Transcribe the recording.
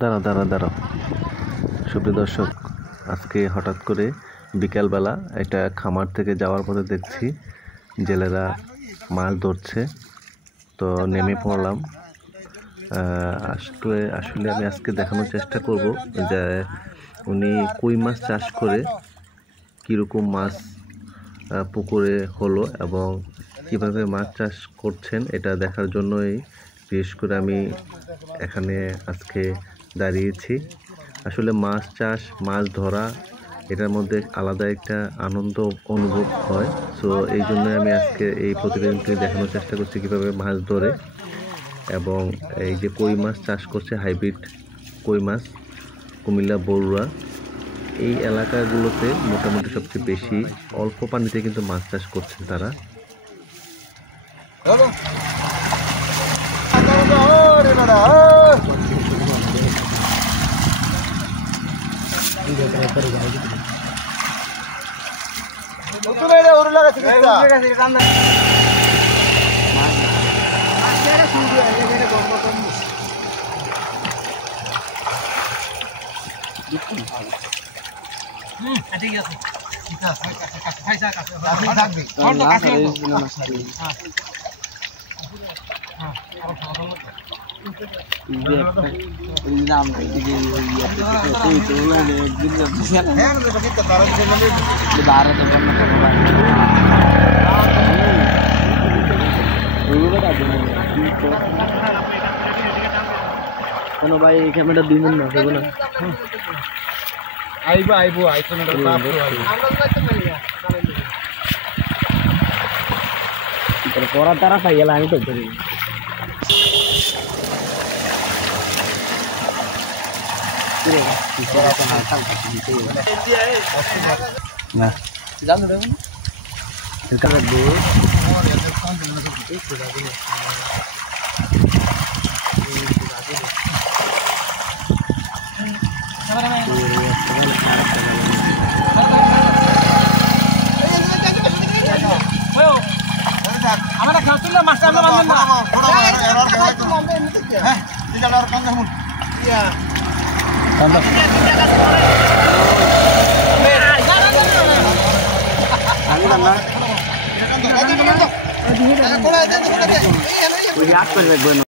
দাঁড়াও দাঁড়াও দাঁড়াও সুপ্রিয় দর্শক, আজকে হঠাৎ করে বিকালবেলা একটা খামার থেকে যাওয়ার পথে দেখছি জেলেরা মাছ ধরছে, তো নেমে পড়লাম। আসলে আমি আজকে দেখানোর চেষ্টা করব যে উনি কই মাছ চাষ করে কীরকম মাছ পুকুরে হলো এবং কিভাবে মাছ চাষ করছেন এটা দেখার জন্যই বিশেষ করে আমি এখানে আজকে দাঁড়িয়েছি। আসলে মাছ চাষ, মাছ ধরা, এটার মধ্যে আলাদা একটা আনন্দ অনুভব হয়। সো এই জন্যই আমি আজকে এই প্রতিবেদনটি দেখানোর চেষ্টা করছি কীভাবে মাছ ধরে। এবং এই যে কই মাছ চাষ করছে, হাইব্রিড কই মাছ, কুমিল্লা বড়ুয়া এই এলাকাগুলোতে মোটামুটি সবচেয়ে বেশি অল্প পানিতে কিন্তু মাছ চাষ করছেন তারা। ঠিক আছে কেন ভাই এই ক্যামেরা দিবেন না দেবো না আইবো আইফোনের পড়া তারা খাই গেল আমি তো ধরি আমরা খাচ্ছিলাম মাছটা আমরা বাঁধবেন না ওই আট করে রাখবেন।